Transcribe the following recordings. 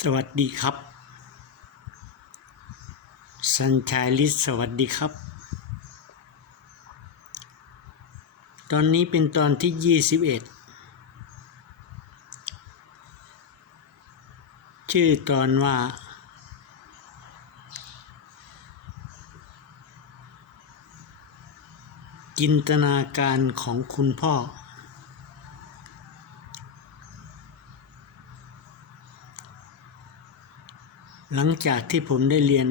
สวัสดีครับสัญชัยลิศสวัสดีครับ ตอนนี้เป็นตอนที่ 21 ชื่อตอนว่า จินตนาการของคุณพ่อ หลังจากที่ผมได้เรียน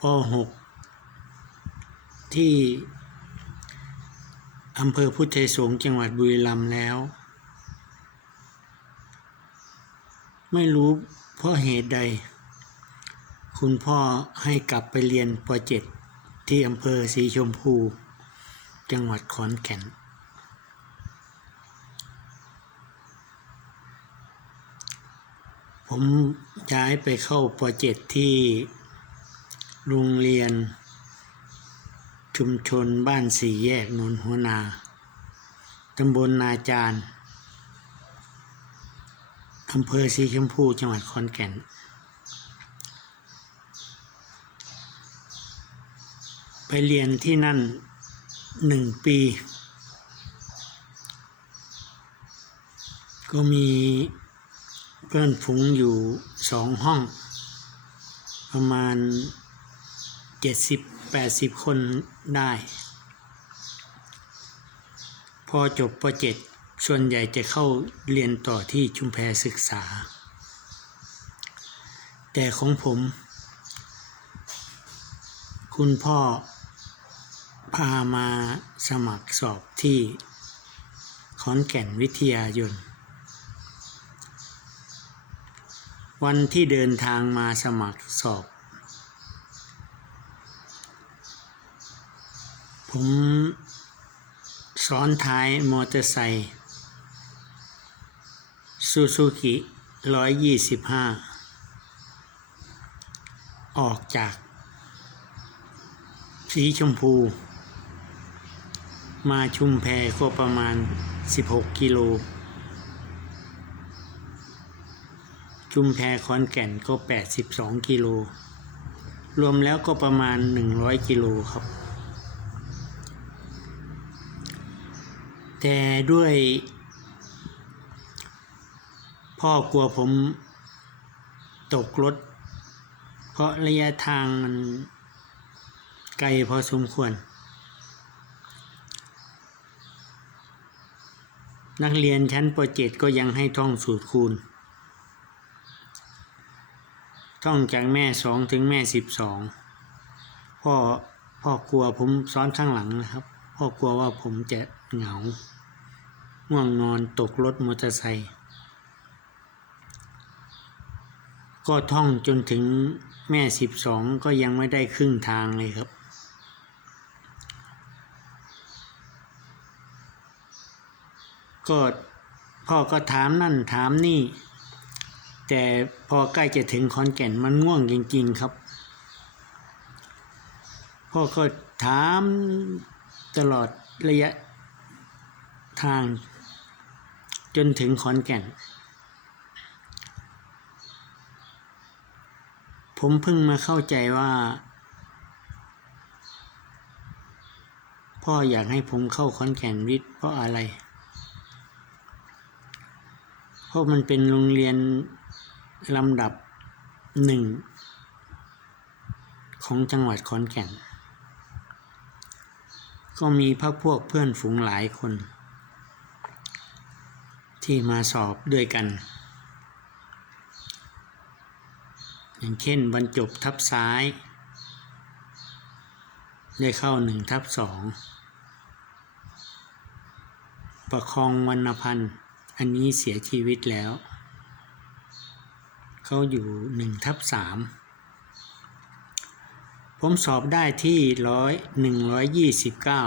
ป .6 ที่อำเภอพุทธไทยสงจังหวัดบุรีรัมย์แล้ว ไม่รู้เพราะเหตุใด คุณพ่อให้กลับไปเรียนป .7 ที่อำเภอสีชมพู จังหวัดขอนแก่น ผมย้ายไปเข้าป .7 ที่โรงเรียน ชุมชนบ้านสี่แยกนนหัวนาตำบลนาจารอำเภอสีชมพูจังหวัดขอนแก่น ไปเรียนที่นั่นหนึ่งปี ก็มี เพื่อนฝูงอยู่สองห้อง ประมาณเจ็ดสิบแปดสิบคนได้ พอจบป .7 ส่วนใหญ่จะเข้าเรียนต่อที่ชุมแพศึกษา แต่ของผม คุณพ่อพามาสมัครสอบที่ขอนแก่นวิทยายน วันที่เดินทางมาสมัครสอบ ผมซ้อนท้ายมอเตอร์ไซค์ซูซูกิร้อยยี่สิบห้าออกจาก สีชมพู มาชุมแพก็ประมาณ 16 กิโล ชุมแพขอนแก่นก็ 82 กิโล รวมแล้วก็ประมาณ 100 กิโลครับ แต่ด้วย พ่อกลัวผมตกรถ เพราะระยะทางมันไกลพอสมควร นักเรียนชั้นป .7 ก็ยังให้ท่องสูตรคูณ ท่องจากแม่สองถึงแม่สิบสองพ่อพ่อกลัวผมซ้อนข้างหลังนะครับ พ่อกลัวว่าผมจะเหงาง่วงนอนตกรถมอเตอร์ไซค์ก็ท่องจนถึงแม่สิบสองก็ยังไม่ได้ครึ่งทางเลยครับ ก็พ่อก็ถามนั่นถามนี่ แต่พอใกล้จะถึงขอนแก่นมันง่วงจริง ๆครับ พ่อก็ถามตลอดระยะทาง จนถึงขอนแก่น ผมเพิ่งมาเข้าใจว่า พ่ออยากให้ผมเข้าขอนแก่นวิทย์เพราะอะไร เพราะมันเป็นโรงเรียน ลำดับหนึ่งของจังหวัดขอนแก่น ก็มีพักพวกเพื่อนฝูงหลายคน ที่มาสอบด้วยกัน อย่างเช่นบรรจบทับซ้าย ได้เข้าหนึ่งทับสองประคองวรรณพันธ์ อันนี้เสียชีวิตแล้ว เขาอยู่หนึ่งทับสามผมสอบได้ที่ร้อยหนึ่งร้อยยี่สิบเก้า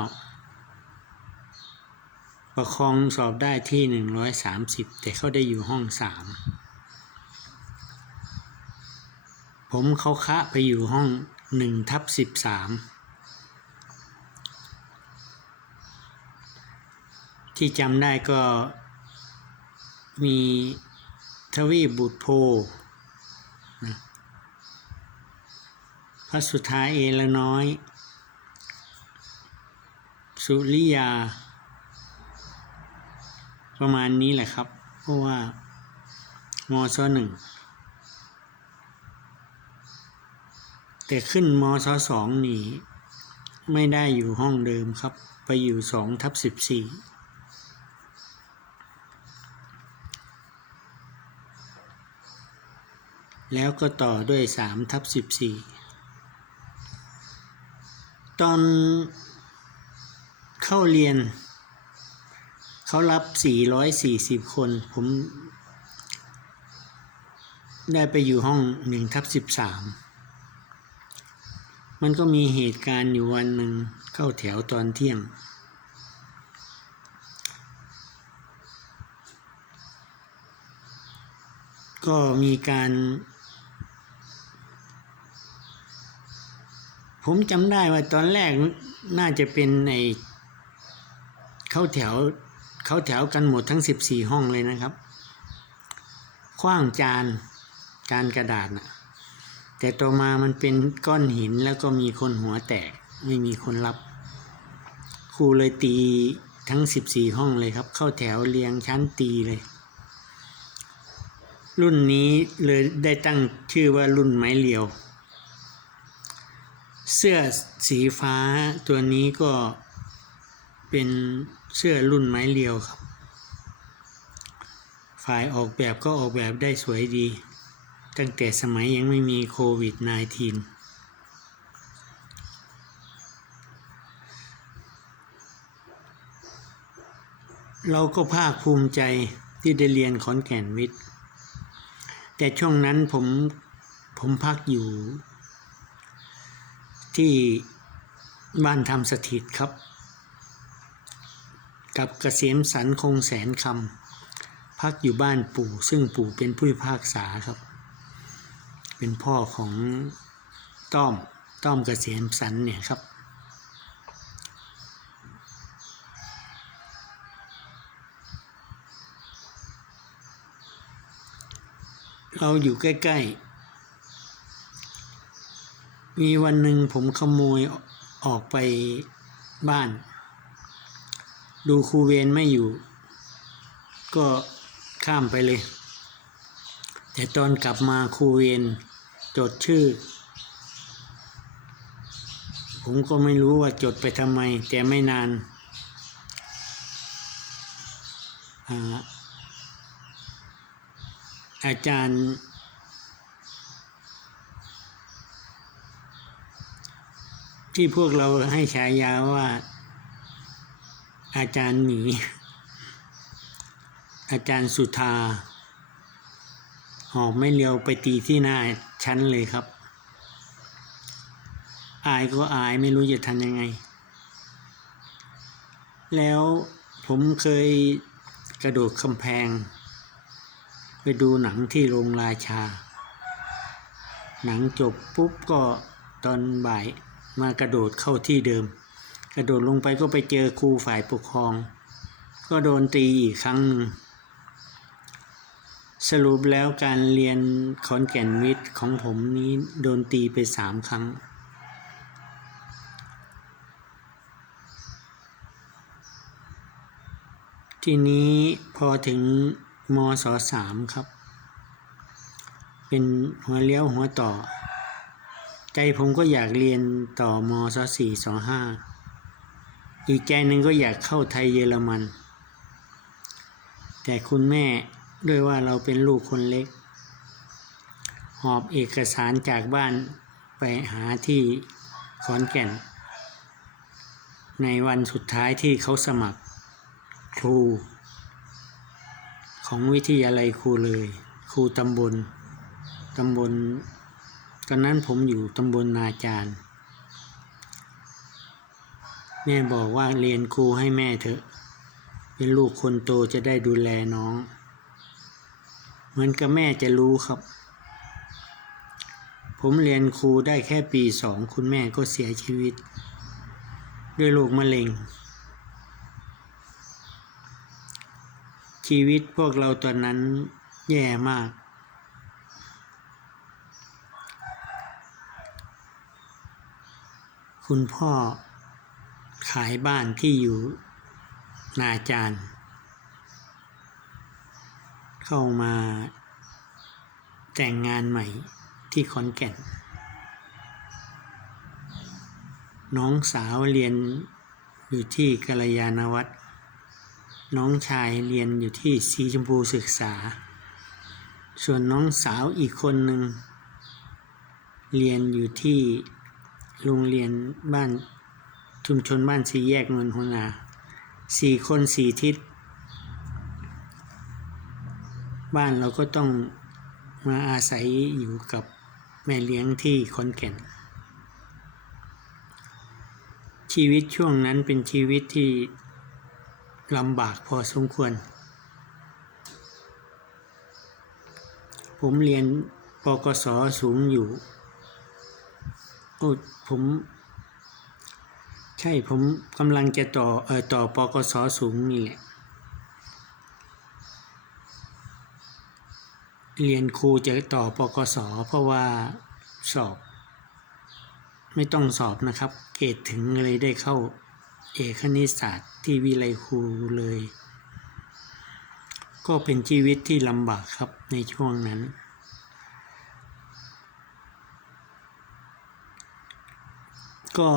ประคองสอบได้ที่หนึ่งร้อยสามสิบแต่เขาได้อยู่ห้องสามผมเขาคะไปอยู่ห้องหนึ่งทับสิบสามที่จำได้ก็มีทวีบุตรโพนะ พระสุธาเอละน้อย สุริยา ประมาณนี้แหละครับ เพราะว่ามศหนึ่งแต่ขึ้นมศสองนี่ไม่ได้อยู่ห้องเดิมครับ ไปอยู่สองทับสิบสี่แล้วก็ต่อด้วยสามทับสิบสี่ ตอนเข้าเรียน เขารับ 440 คน ผม ได้ไปอยู่ห้อง1ทับ13 มันก็มีเหตุการณ์อยู่วันหนึ่งเข้าแถวตอนเที่ยง ก็มีการ ผมจำได้ว่าตอนแรกน่าจะเป็นในเข้าแถวเข้าแถวกันหมดทั้ง 14 ห้องเลยนะครับคว้างจานจานกระดาษนะแต่ต่อมามันเป็นก้อนหินแล้วก็มีคนหัวแตกไม่มีคนรับ ครูเลยตีทั้ง 14 ห้องเลยครับ เข้าแถวเรียงชั้นตีเลย รุ่นนี้เลยได้ตั้งชื่อว่ารุ่นไม้เรียว เสื้อสีฟ้าตัวนี้ก็เป็นเสื้อรุ่นไม้เรียวครับ ฝ่ายออกแบบก็ออกแบบได้สวยดี ตั้งแต่สมัยยังไม่มีโควิด -19 เราก็ภาคภูมิใจที่ได้เรียนขอนแก่นวิทย์ แต่ช่วงนั้นผมผมพักอยู่ ที่บ้านธรรมสถิตครับ กับเกษมสันคงแสนคำพักอยู่บ้านปู่ซึ่งปู่เป็นผู้พิพากษาครับ เป็นพ่อของต้อมต้อมเกษมสันเนี่ยครับเราอยู่ใกล้ ๆ มีวันหนึ่งผมขโมยออกไปบ้าน ดูครูเวนไม่อยู่ ก็ข้ามไปเลย แต่ตอนกลับมาครูเวนจดชื่อ ผมก็ไม่รู้ว่าจดไปทำไม แต่ไม่นาน อาอาจารย์ ที่พวกเราให้ฉายาว่า อาจารย์หมี อาจารย์สุธา หอบไม่เลียวไปตีที่หน้าชั้นเลยครับ อายก็อายไม่รู้จะทำยังไง แล้วผมเคยกระโดดกำแพง ไปดูหนังที่โรงราชา หนังจบปุ๊บก็ตอนบ่าย มากระโดดเข้าที่เดิม กระโดดลงไปก็ไปเจอครูฝ่ายปกครอง ก็โดนตีอีกครั้งหนึ่งสรุปแล้วการเรียนขอนแก่นวิทย์ของผมนี้โดนตีไปสามครั้ง ทีนี้พอถึงมศสามครับ เป็นหัวเลี้ยวหัวต่อ ใจผมก็อยากเรียนต่อมศสี่สองห้าอีกใจหนึ่งก็อยากเข้าไทยเยอรมัน แต่คุณแม่ด้วยว่าเราเป็นลูกคนเล็ก หอบเอกสารจากบ้านไปหาที่ขอนแก่น ในวันสุดท้ายที่เขาสมัครครู ของวิทยาลัยครูเลย ครูตำบลตำบล ตอนนั้นผมอยู่ตำบลนาจารย์แม่บอกว่าเรียนครูให้แม่เถอะ เป็นลูกคนโตจะได้ดูแลน้อง เหมือนกับแม่จะรู้ครับ ผมเรียนครูได้แค่ปีสองคุณแม่ก็เสียชีวิต ด้วยโรคมะเร็ง ชีวิตพวกเราตอนนั้นแย่มาก คุณพ่อขายบ้านที่อยู่นาจารเข้ามาแต่งงานใหม่ที่ขอนแก่น น้องสาวเรียนอยู่ที่กัลยาณวัฒน์น้องชายเรียนอยู่ที่สีชมพูศึกษา ส่วนน้องสาวอีกคนหนึ่ง เรียนอยู่ที่ โรงเรียนบ้านชุมชนบ้านสีแยกนวลหัวนาสี่คนสี่ทิศ บ้านเราก็ต้องมาอาศัยอยู่กับแม่เลี้ยงที่ขอนแก่น ชีวิตช่วงนั้นเป็นชีวิตที่ลำบากพอสมควร ผมเรียนปกศสูงอยู่ โอ้ผมใช่ผมกำลังจะต่อเออต่อปกศสูงนี่แหละ เรียนครูจะต่อปกศเพราะว่าสอบ ไม่ต้องสอบนะครับ เกรดถึงเลยได้เข้าเอกคณิตศาสตร์ที่วิไลครูเลย ก็เป็นชีวิตที่ลำบากครับในช่วงนั้น ก็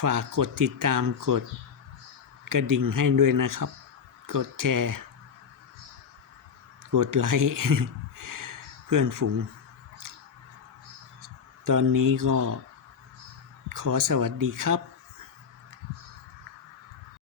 ฝากกดติดตามกดกระดิ่งให้ด้วยนะครับ กดแชร์ กดไลค์เพื่อนฝูง ตอนนี้ก็ขอสวัสดีครับ